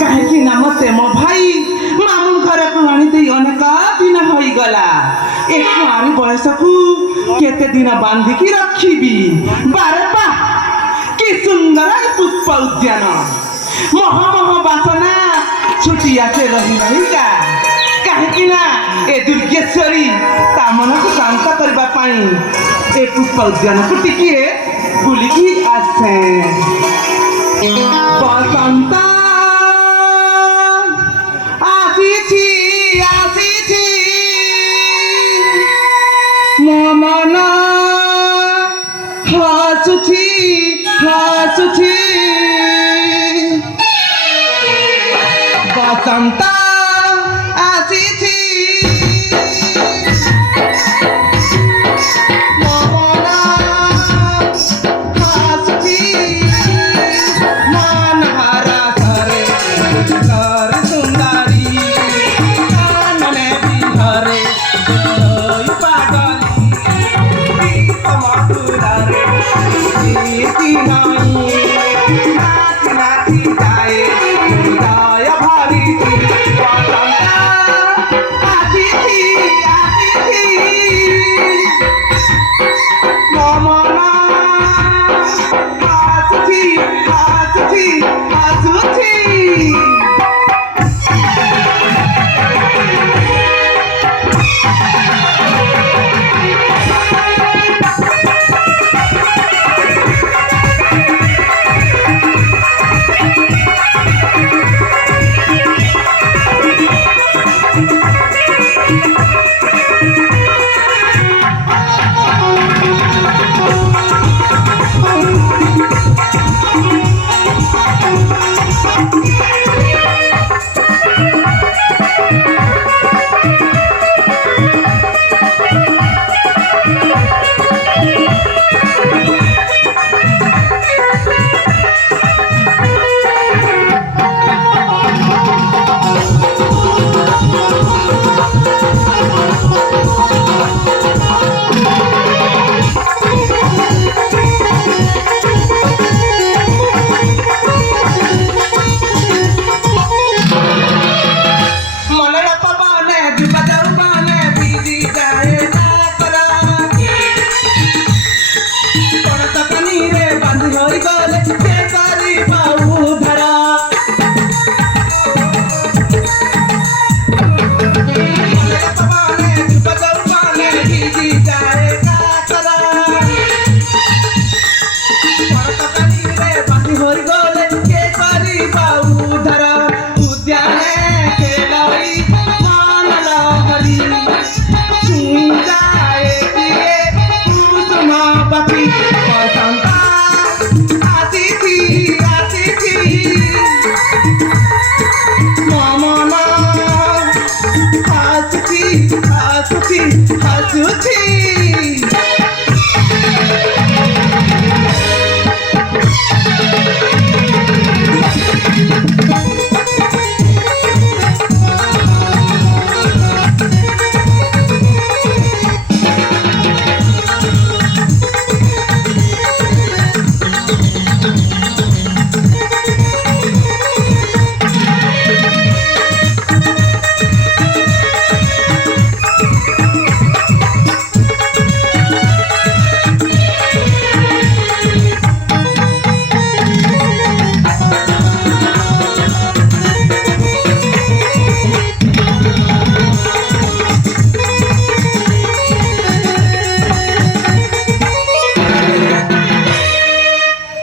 कहीं मत मो भाई मामू घर को आनी अनेक दिन हो गला ए कुआरी बयस को केते दिन बांधिकी रखी बारे बा कि सुंदर पुष्प उद्यान मह मह बासना छुटिया से रही रहीका कहीं ए दुर्गेश्वरी ता मन को शांत करने ए पुष्प उद्यान को टिके बुलिकी आसे बसंत आसी मो मन हसुची बसंत